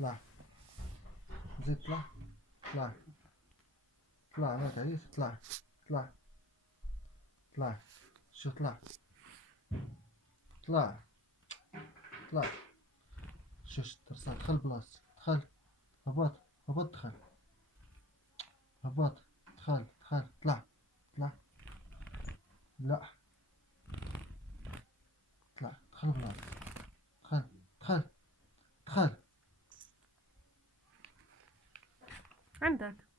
طلع. زيد طلع. طلع. طلع ما تعيش. طلع. طلع. طلع. شو طلع. طلع. طلع. شوش ترسل. دخل بلاصتك. دخل. هبط. هبط دخل. هبط. دخل. دخل. طلع. طلع. لا. طلع. دخل بلاصتك. دخل. دخل. دخل. عندك.